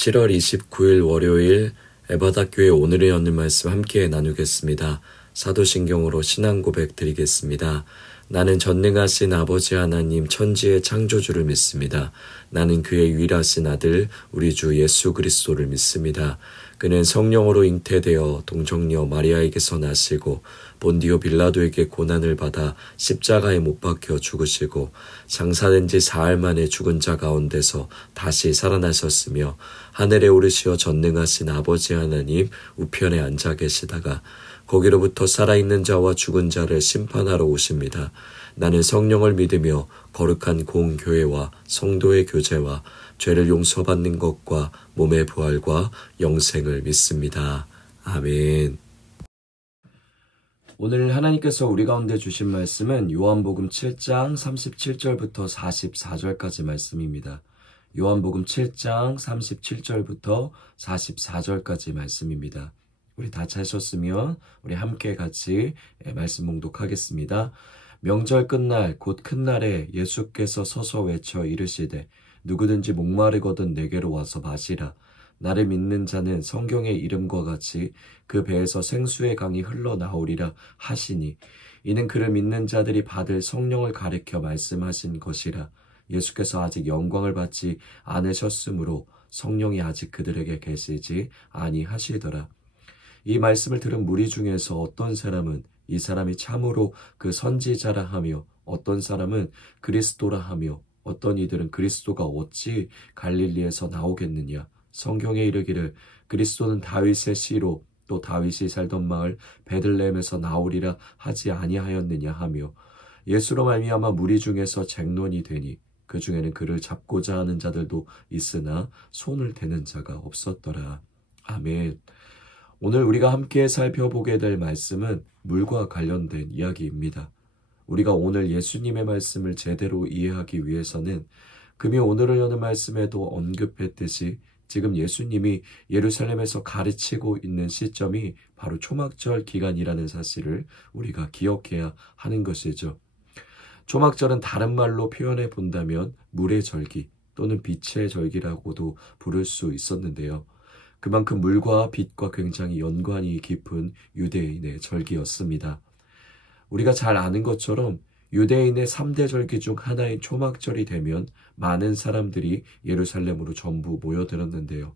7월 29일 월요일 에바다교회 오늘의 연일 말씀 함께 나누겠습니다. 사도신경으로 신앙 고백 드리겠습니다. 나는 전능하신 아버지 하나님 천지의 창조주를 믿습니다. 나는 그의 유일하신 아들 우리 주 예수 그리스도를 믿습니다. 그는 성령으로 잉태되어 동정녀 마리아에게서 나시고 본디오 빌라도에게 고난을 받아 십자가에 못 박혀 죽으시고 장사된 지 사흘 만에 죽은 자 가운데서 다시 살아나셨으며 하늘에 오르시어 전능하신 아버지 하나님 우편에 앉아 계시다가 거기로부터 살아있는 자와 죽은 자를 심판하러 오십니다. 나는 성령을 믿으며 거룩한 공교회와 성도의 교제와 죄를 용서받는 것과 몸의 부활과 영생을 믿습니다. 아멘. 오늘 하나님께서 우리 가운데 주신 말씀은 요한복음 7장 37절부터 44절까지 말씀입니다. 요한복음 7장 37절부터 44절까지 말씀입니다. 우리 다 찾으셨으면 우리 함께 같이 말씀 봉독하겠습니다. 명절 끝날 곧 큰 날에 예수께서 서서 외쳐 이르시되 누구든지 목마르거든 내게로 와서 마시라. 나를 믿는 자는 성경의 이름과 같이 그 배에서 생수의 강이 흘러나오리라 하시니 이는 그를 믿는 자들이 받을 성령을 가리켜 말씀하신 것이라. 예수께서 아직 영광을 받지 않으셨으므로 성령이 아직 그들에게 계시지 아니하시더라. 이 말씀을 들은 무리 중에서 어떤 사람은 이 사람이 참으로 그 선지자라 하며 어떤 사람은 그리스도라 하며 어떤 이들은 그리스도가 어찌 갈릴리에서 나오겠느냐. 성경에 이르기를 그리스도는 다윗의 씨로 또 다윗이 살던 마을 베들레헴에서 나오리라 하지 아니하였느냐 하며 예수로 말미암아 무리 중에서 쟁론이 되니 그 중에는 그를 잡고자 하는 자들도 있으나 손을 대는 자가 없었더라. 아멘. 오늘 우리가 함께 살펴보게 될 말씀은 물과 관련된 이야기입니다. 우리가 오늘 예수님의 말씀을 제대로 이해하기 위해서는 금요 오늘을 여는 말씀에도 언급했듯이 지금 예수님이 예루살렘에서 가르치고 있는 시점이 바로 초막절 기간이라는 사실을 우리가 기억해야 하는 것이죠. 초막절은 다른 말로 표현해 본다면 물의 절기 또는 빛의 절기라고도 부를 수 있었는데요. 그만큼 물과 빛과 굉장히 연관이 깊은 유대인의 절기였습니다. 우리가 잘 아는 것처럼 유대인의 3대 절기 중 하나인 초막절이 되면 많은 사람들이 예루살렘으로 전부 모여들었는데요.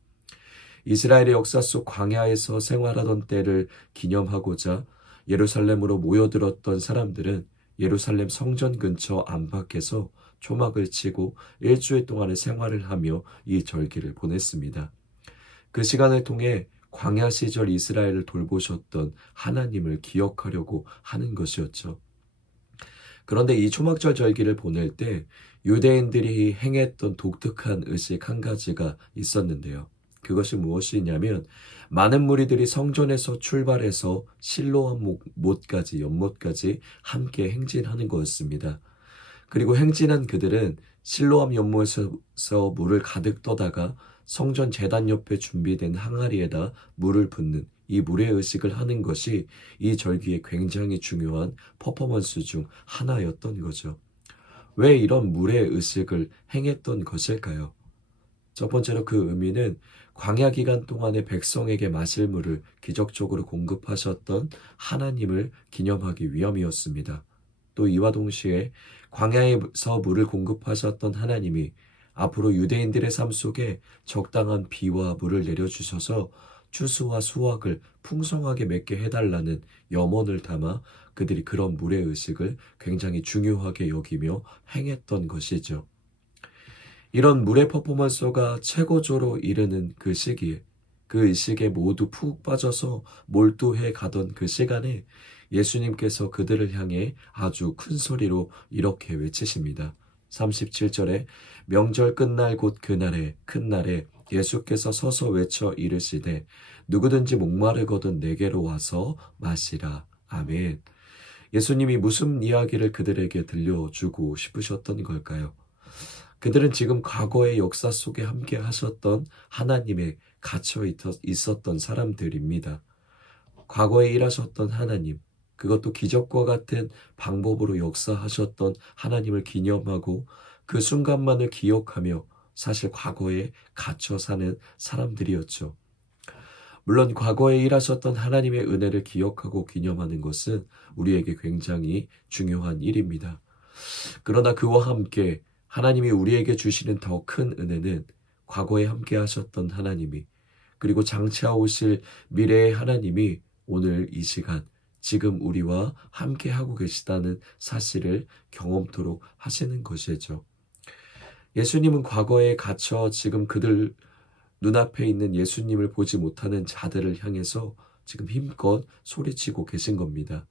이스라엘의 역사 속 광야에서 생활하던 때를 기념하고자 예루살렘으로 모여들었던 사람들은 예루살렘 성전 근처 안팎에서 초막을 치고 일주일 동안의 생활을 하며 이 절기를 보냈습니다. 그 시간을 통해 광야 시절 이스라엘을 돌보셨던 하나님을 기억하려고 하는 것이었죠. 그런데 이 초막절 절기를 보낼 때 유대인들이 행했던 독특한 의식 한 가지가 있었는데요. 그것이 무엇이냐면 많은 무리들이 성전에서 출발해서 실로암 못까지 연못까지 함께 행진하는 거였습니다. 그리고 행진한 그들은 실로암 연못에서 물을 가득 떠다가 성전 제단 옆에 준비된 항아리에다 물을 붓는 이 물의 의식을 하는 것이 이 절기의 굉장히 중요한 퍼포먼스 중 하나였던 거죠. 왜 이런 물의 의식을 행했던 것일까요? 첫 번째로 그 의미는 광야 기간 동안에 백성에게 마실 물을 기적적으로 공급하셨던 하나님을 기념하기 위함이었습니다. 또 이와 동시에 광야에서 물을 공급하셨던 하나님이 앞으로 유대인들의 삶 속에 적당한 비와 물을 내려주셔서 추수와 수확을 풍성하게 맺게 해달라는 염원을 담아 그들이 그런 물의 의식을 굉장히 중요하게 여기며 행했던 것이죠. 이런 물의 퍼포먼스가 최고조로 이르는 그 시기에 그 의식에 모두 푹 빠져서 몰두해 가던 그 시간에 예수님께서 그들을 향해 아주 큰 소리로 이렇게 외치십니다. 37절에 명절 끝날 곧 그날에 큰 날에 예수께서 서서 외쳐 이르시되 누구든지 목마르거든 내게로 와서 마시라. 아멘. 예수님이 무슨 이야기를 그들에게 들려주고 싶으셨던 걸까요? 그들은 지금 과거의 역사 속에 함께 하셨던 하나님에 갇혀 있었던 사람들입니다. 과거에 일하셨던 하나님, 그것도 기적과 같은 방법으로 역사하셨던 하나님을 기념하고 그 순간만을 기억하며 사실 과거에 갇혀 사는 사람들이었죠. 물론 과거에 일하셨던 하나님의 은혜를 기억하고 기념하는 것은 우리에게 굉장히 중요한 일입니다. 그러나 그와 함께 하나님이 우리에게 주시는 더 큰 은혜는 과거에 함께 하셨던 하나님이, 그리고 장차 오실 미래의 하나님이 오늘 이 시간 지금 우리와 함께 하고 계시다는 사실을 경험토록 하시는 것이죠. 예수님은 과거에 갇혀 지금 그들 눈앞에 있는 예수님을 보지 못하는 자들을 향해서 지금 힘껏 소리치고 계신 겁니다.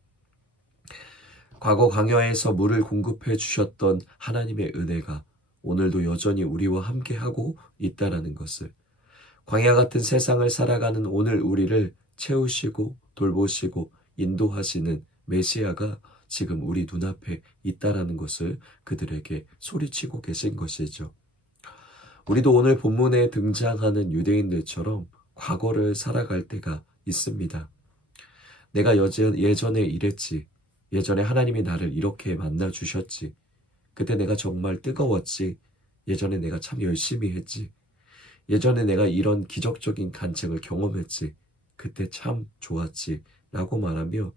과거 광야에서 물을 공급해 주셨던 하나님의 은혜가 오늘도 여전히 우리와 함께하고 있다는 것을, 광야 같은 세상을 살아가는 오늘 우리를 채우시고 돌보시고 인도하시는 메시아가 지금 우리 눈앞에 있다는 것을 그들에게 소리치고 계신 것이죠. 우리도 오늘 본문에 등장하는 유대인들처럼 과거를 살아갈 때가 있습니다. 내가 예전에 이랬지. 예전에 하나님이 나를 이렇게 만나주셨지. 그때 내가 정말 뜨거웠지. 예전에 내가 참 열심히 했지. 예전에 내가 이런 기적적인 간증을 경험했지. 그때 참 좋았지. 라고 말하며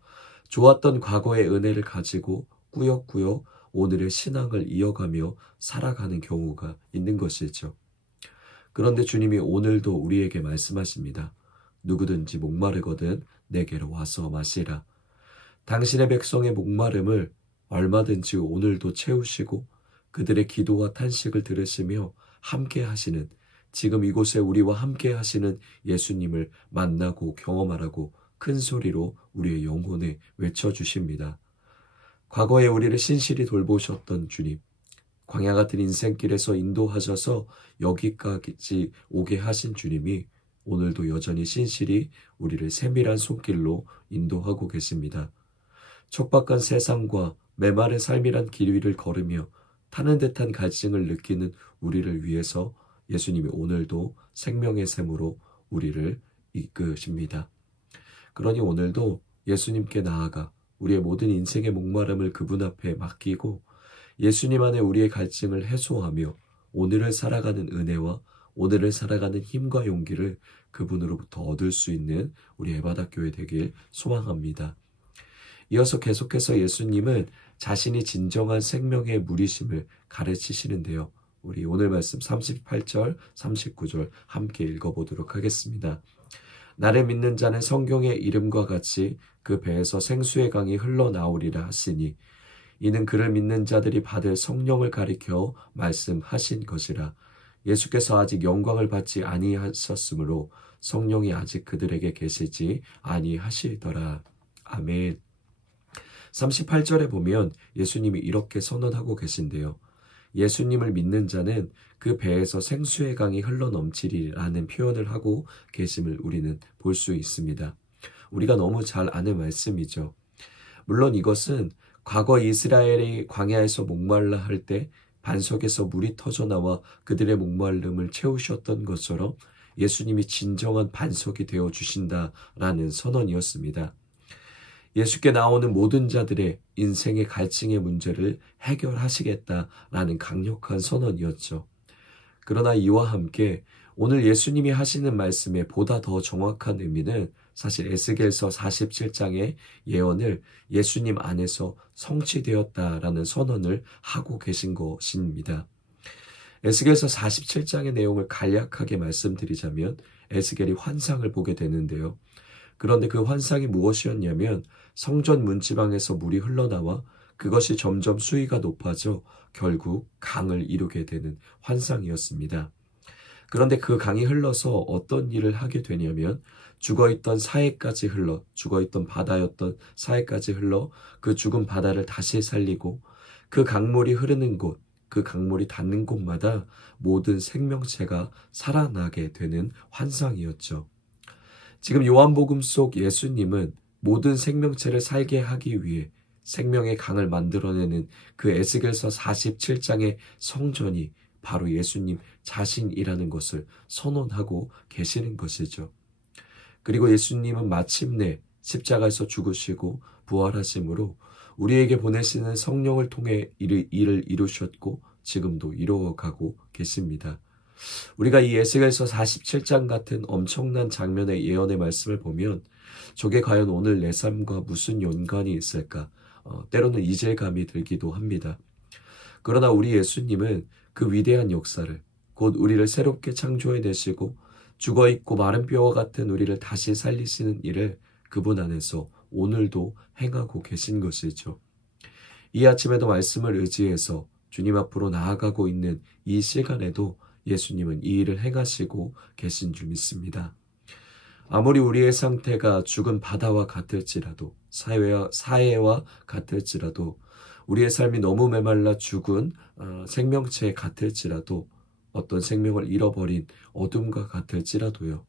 좋았던 과거의 은혜를 가지고 꾸역꾸역 오늘의 신앙을 이어가며 살아가는 경우가 있는 것이죠. 그런데 주님이 오늘도 우리에게 말씀하십니다. 누구든지 목마르거든 내게로 와서 마시라. 당신의 백성의 목마름을 얼마든지 오늘도 채우시고 그들의 기도와 탄식을 들으시며 함께 하시는, 지금 이곳에 우리와 함께 하시는 예수님을 만나고 경험하라고 큰 소리로 우리의 영혼에 외쳐주십니다. 과거에 우리를 신실히 돌보셨던 주님, 광야 같은 인생길에서 인도하셔서 여기까지 오게 하신 주님이 오늘도 여전히 신실히 우리를 세밀한 손길로 인도하고 계십니다. 촉박한 세상과 메마른 삶이란 길 위를 걸으며 타는 듯한 갈증을 느끼는 우리를 위해서 예수님이 오늘도 생명의 샘으로 우리를 이끄십니다. 그러니 오늘도 예수님께 나아가 우리의 모든 인생의 목마름을 그분 앞에 맡기고 예수님 안에 우리의 갈증을 해소하며 오늘을 살아가는 은혜와 오늘을 살아가는 힘과 용기를 그분으로부터 얻을 수 있는 우리 에바다교회 되길 소망합니다. 이어서 계속해서 예수님은 자신이 진정한 생명의 물이심을 가르치시는데요. 우리 오늘 말씀 38절, 39절 함께 읽어보도록 하겠습니다. 나를 믿는 자는 성경의 이름과 같이 그 배에서 생수의 강이 흘러나오리라 하시니 이는 그를 믿는 자들이 받을 성령을 가리켜 말씀하신 것이라. 예수께서 아직 영광을 받지 아니하셨으므로 성령이 아직 그들에게 계시지 아니하시더라. 아멘. 38절에 보면 예수님이 이렇게 선언하고 계신데요. 예수님을 믿는 자는 그 배에서 생수의 강이 흘러넘치리라는 표현을 하고 계심을 우리는 볼 수 있습니다. 우리가 너무 잘 아는 말씀이죠. 물론 이것은 과거 이스라엘이 광야에서 목말라 할 때 반석에서 물이 터져나와 그들의 목마름을 채우셨던 것처럼 예수님이 진정한 반석이 되어 주신다라는 선언이었습니다. 예수께 나오는 모든 자들의 인생의 갈증의 문제를 해결하시겠다라는 강력한 선언이었죠. 그러나 이와 함께 오늘 예수님이 하시는 말씀의 보다 더 정확한 의미는 사실 에스겔서 47장의 예언을 예수님 안에서 성취되었다라는 선언을 하고 계신 것입니다. 에스겔서 47장의 내용을 간략하게 말씀드리자면 에스겔이 환상을 보게 되는데요. 그런데 그 환상이 무엇이었냐면 성전 문지방에서 물이 흘러나와 그것이 점점 수위가 높아져 결국 강을 이루게 되는 환상이었습니다. 그런데 그 강이 흘러서 어떤 일을 하게 되냐면 죽어있던 사해까지 흘러, 죽어있던 바다였던 사해까지 흘러 그 죽은 바다를 다시 살리고 그 강물이 흐르는 곳, 그 강물이 닿는 곳마다 모든 생명체가 살아나게 되는 환상이었죠. 지금 요한복음 속 예수님은 모든 생명체를 살게 하기 위해 생명의 강을 만들어내는 그 에스겔서 47장의 성전이 바로 예수님 자신이라는 것을 선언하고 계시는 것이죠. 그리고 예수님은 마침내 십자가에서 죽으시고 부활하심으로 우리에게 보내시는 성령을 통해 일을 이루셨고 지금도 이루어가고 계십니다. 우리가 이 에스겔서 47장 같은 엄청난 장면의 예언의 말씀을 보면 저게 과연 오늘 내 삶과 무슨 연관이 있을까? 때로는 이질감이 들기도 합니다. 그러나 우리 예수님은 그 위대한 역사를 곧 우리를 새롭게 창조해내시고 죽어있고 마른 뼈와 같은 우리를 다시 살리시는 일을 그분 안에서 오늘도 행하고 계신 것이죠. 이 아침에도 말씀을 의지해서 주님 앞으로 나아가고 있는 이 시간에도 예수님은 이 일을 행하시고 계신 줄 믿습니다. 아무리 우리의 상태가 죽은 바다와 같을지라도 사해와 같을지라도 우리의 삶이 너무 메말라 죽은 생명체 같을지라도 어떤 생명을 잃어버린 어둠과 같을지라도요.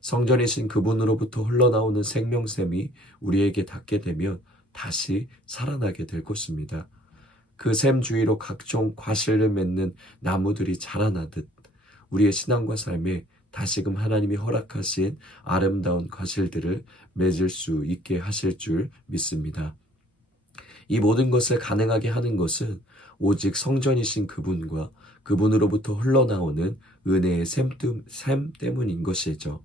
성전이신 그분으로부터 흘러나오는 생명샘이 우리에게 닿게 되면 다시 살아나게 될 것입니다. 그 샘 주위로 각종 과실을 맺는 나무들이 자라나듯 우리의 신앙과 삶에 다시금 하나님이 허락하신 아름다운 과실들을 맺을 수 있게 하실 줄 믿습니다. 이 모든 것을 가능하게 하는 것은 오직 성전이신 그분과 그분으로부터 흘러나오는 은혜의 샘 때문인 것이죠.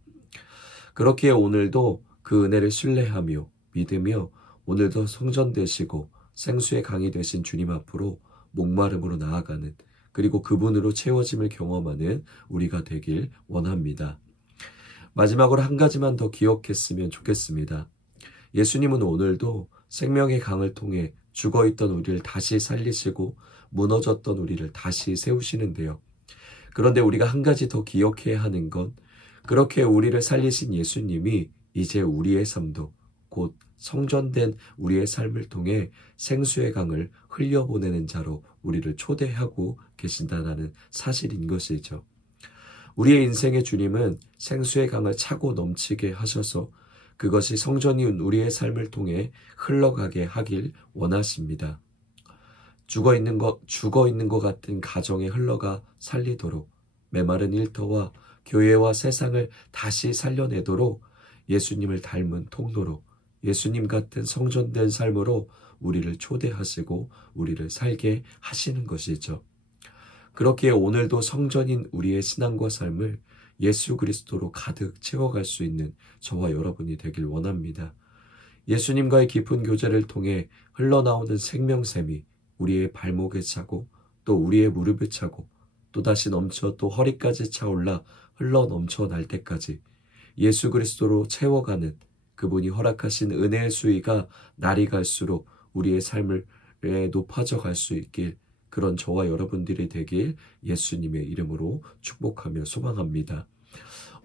그렇기에 오늘도 그 은혜를 신뢰하며 믿으며 오늘도 성전 되시고 생수의 강이 되신 주님 앞으로 목마름으로 나아가는 그리고 그분으로 채워짐을 경험하는 우리가 되길 원합니다. 마지막으로 한 가지만 더 기억했으면 좋겠습니다. 예수님은 오늘도 생명의 강을 통해 죽어있던 우리를 다시 살리시고 무너졌던 우리를 다시 세우시는데요. 그런데 우리가 한 가지 더 기억해야 하는 건 그렇게 우리를 살리신 예수님이 이제 우리의 삶도 곧 성전된 우리의 삶을 통해 생수의 강을 흘려보내는 자로 우리를 초대하고 계신다는 사실인 것이죠. 우리의 인생의 주님은 생수의 강을 차고 넘치게 하셔서 그것이 성전인 우리의 삶을 통해 흘러가게 하길 원하십니다. 죽어 있는 것 같은 가정에 흘러가 살리도록 메마른 일터와 교회와 세상을 다시 살려내도록 예수님을 닮은 통로로 예수님 같은 성전된 삶으로 우리를 초대하시고 우리를 살게 하시는 것이죠. 그렇기에 오늘도 성전인 우리의 신앙과 삶을 예수 그리스도로 가득 채워갈 수 있는 저와 여러분이 되길 원합니다. 예수님과의 깊은 교제를 통해 흘러나오는 생명샘이 우리의 발목에 차고 또 우리의 무릎에 차고 또다시 넘쳐 또 허리까지 차올라 흘러 넘쳐날 때까지 예수 그리스도로 채워가는 그분이 허락하신 은혜의 수위가 날이 갈수록 우리의 삶을 높아져 갈 수 있길 그런 저와 여러분들이 되길 예수님의 이름으로 축복하며 소망합니다.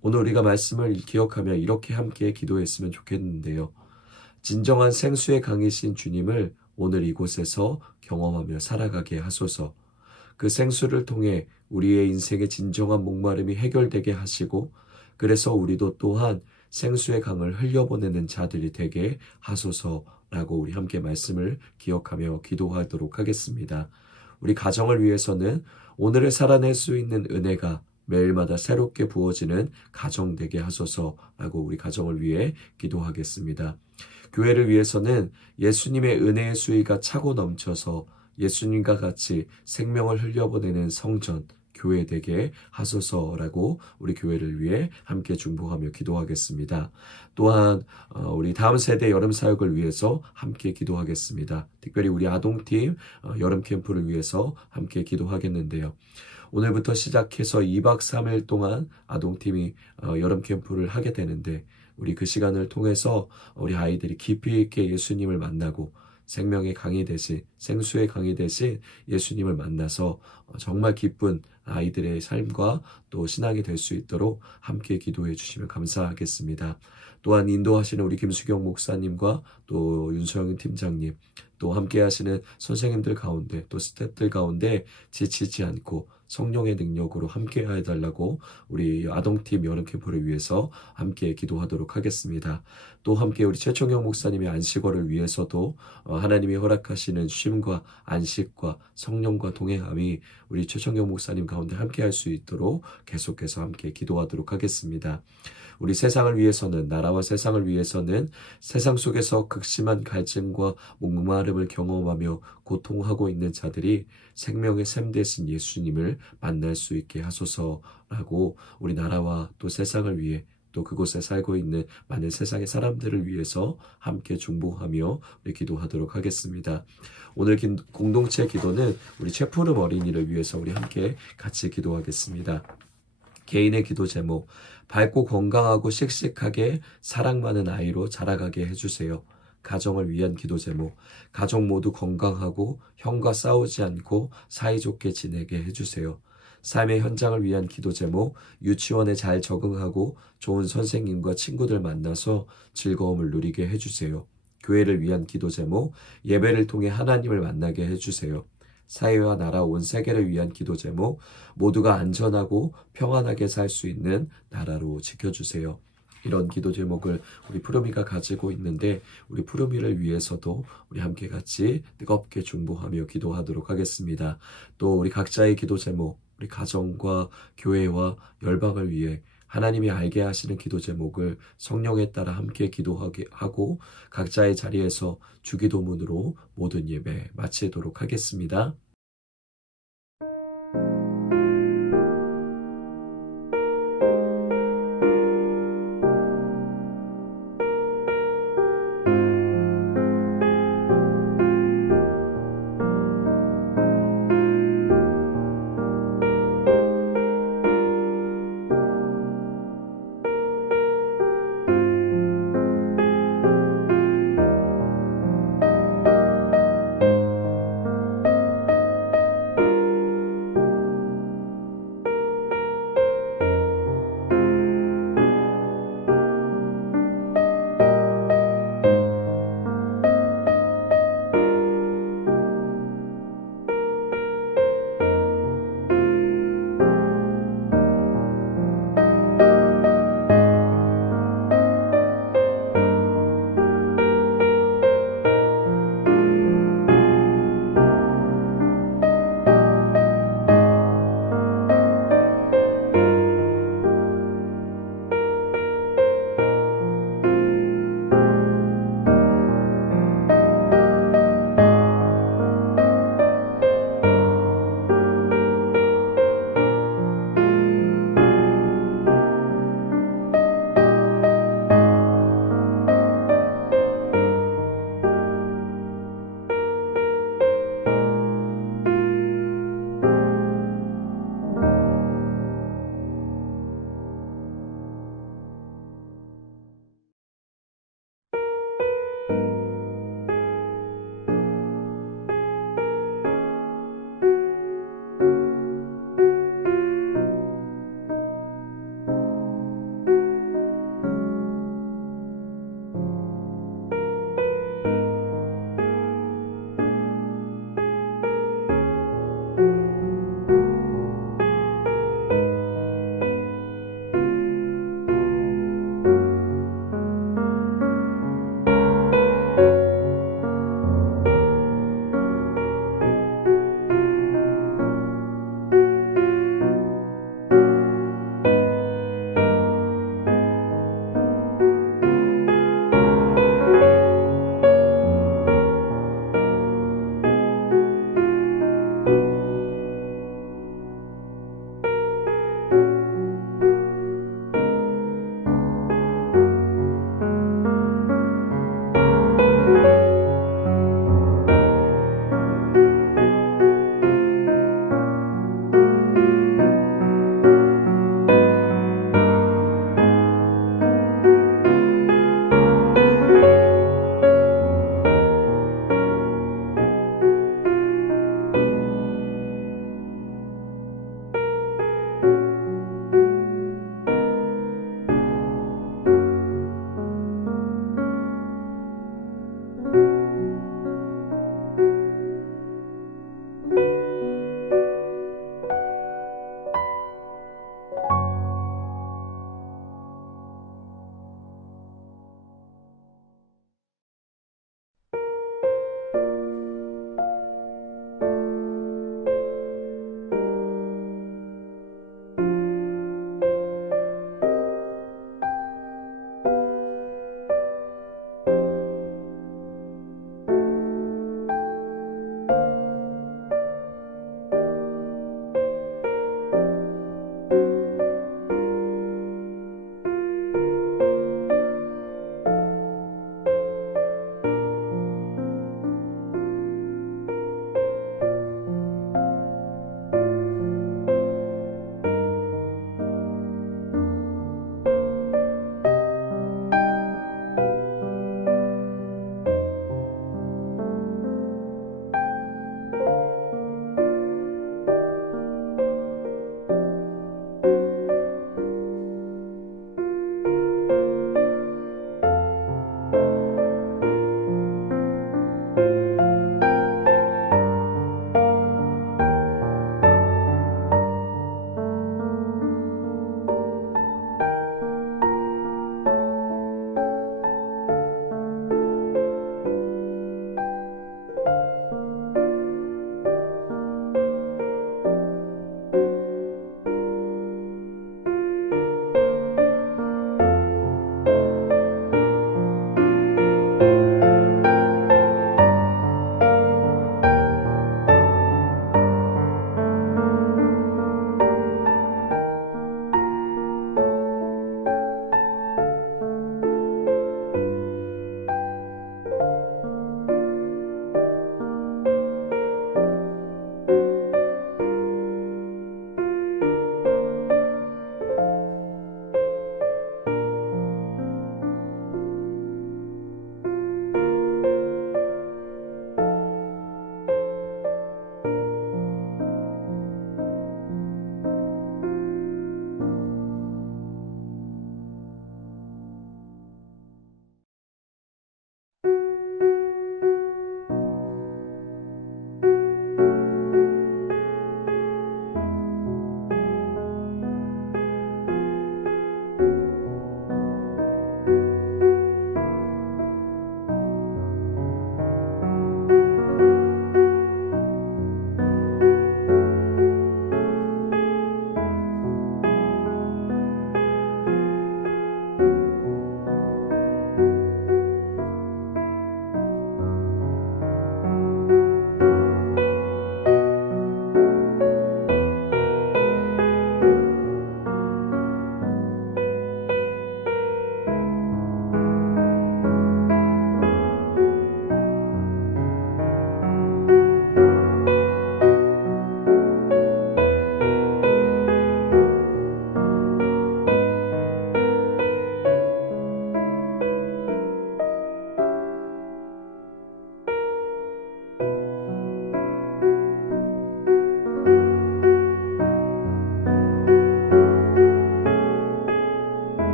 오늘 우리가 말씀을 기억하며 이렇게 함께 기도했으면 좋겠는데요. 진정한 생수의 강이신 주님을 오늘 이곳에서 경험하며 살아가게 하소서. 그 생수를 통해 우리의 인생의 진정한 목마름이 해결되게 하시고 그래서 우리도 또한 생수의 강을 흘려보내는 자들이 되게 하소서라고 우리 함께 말씀을 기억하며 기도하도록 하겠습니다. 우리 가정을 위해서는 오늘을 살아낼 수 있는 은혜가 매일마다 새롭게 부어지는 가정 되게 하소서라고 우리 가정을 위해 기도하겠습니다. 교회를 위해서는 예수님의 은혜의 수위가 차고 넘쳐서 예수님과 같이 생명을 흘려보내는 성전, 교회 되게 하소서라고 우리 교회를 위해 함께 중보하며 기도하겠습니다. 또한 우리 다음 세대 여름 사역을 위해서 함께 기도하겠습니다. 특별히 우리 아동팀 여름 캠프를 위해서 함께 기도하겠는데요. 오늘부터 시작해서 2박 3일 동안 아동팀이 여름 캠프를 하게 되는데 우리 그 시간을 통해서 우리 아이들이 깊이 있게 예수님을 만나고 생명의 강이 되신 생수의 강이 되신 예수님을 만나서 정말 기쁜 아이들의 삶과 또 신앙이 될 수 있도록 함께 기도해 주시면 감사하겠습니다. 또한 인도하시는 우리 김수경 목사님과 또 윤서영 팀장님 또 함께 하시는 선생님들 가운데 또 스태프들 가운데 지치지 않고 성령의 능력으로 함께 해달라고 우리 아동팀 여름캠프를 위해서 함께 기도하도록 하겠습니다. 또 함께 우리 최청영 목사님의 안식월을 위해서도 하나님이 허락하시는 쉼과 안식과 성령과 동행함이 우리 최청영 목사님 가운데 함께 할 수 있도록 계속해서 함께 기도하도록 하겠습니다. 우리 세상을 위해서는 나라와 세상을 위해서는 세상 속에서 극심한 갈증과 목마름을 경험하며 고통하고 있는 자들이 생명의 샘 되신 예수님을 만날 수 있게 하소서라고 우리 나라와 또 세상을 위해 또 그곳에 살고 있는 많은 세상의 사람들을 위해서 함께 중보하며 우리 기도하도록 하겠습니다. 오늘 공동체 기도는 우리 최푸름 어린이를 위해서 우리 함께 같이 기도하겠습니다. 개인의 기도 제목, 밝고 건강하고 씩씩하게 사랑 많은 아이로 자라가게 해주세요. 가정을 위한 기도 제목, 가족 모두 건강하고 형과 싸우지 않고 사이좋게 지내게 해주세요. 삶의 현장을 위한 기도 제목, 유치원에 잘 적응하고 좋은 선생님과 친구들 만나서 즐거움을 누리게 해주세요. 교회를 위한 기도 제목, 예배를 통해 하나님을 만나게 해주세요. 사회와 나라 온 세계를 위한 기도 제목, 모두가 안전하고 평안하게 살 수 있는 나라로 지켜주세요. 이런 기도 제목을 우리 푸르미가 가지고 있는데 우리 푸르미를 위해서도 우리 함께 같이 뜨겁게 중보하며 기도하도록 하겠습니다. 또 우리 각자의 기도 제목, 우리 가정과 교회와 열방을 위해 하나님이 알게 하시는 기도 제목을 성령에 따라 함께 기도하게 하고 각자의 자리에서 주기도문으로 모든 예배 마치도록 하겠습니다.